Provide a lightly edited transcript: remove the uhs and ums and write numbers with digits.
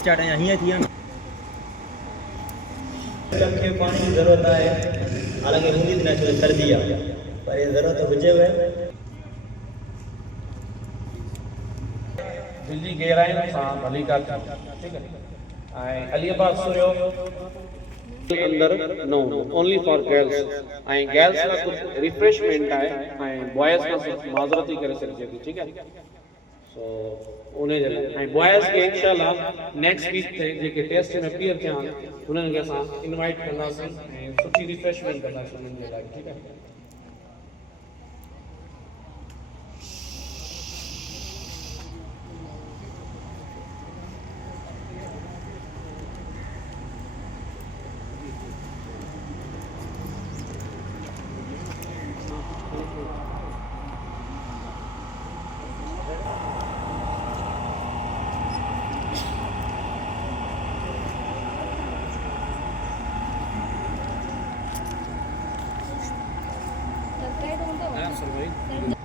Start हीअं थी विया खे पानी की ज़रूरत है, हालांकि हूंदी न छो सर्दी आहे पर ये ज़रूरत हुजेव। दिल्ली गहराइयों सां भली का थी, ठीक है। अलीबाग सूर्यो अंदर no only for girls girls का कुछ रिफ्रेशमेंट है बॉयज का सिर्फ माजरती करे सके थी, ठीक है। सो उन्हें जला बॉयज के इंशाल्लाह नेक्स्ट वीक थे जेके टेस्ट में अपीयर थिया उन्हनि खे असां इनवाइट कंदासीं ऐं सुठी रिफ्रेशमेंट कंदासीं उन्हनि जे लाइ, ठीक है। Subscribe.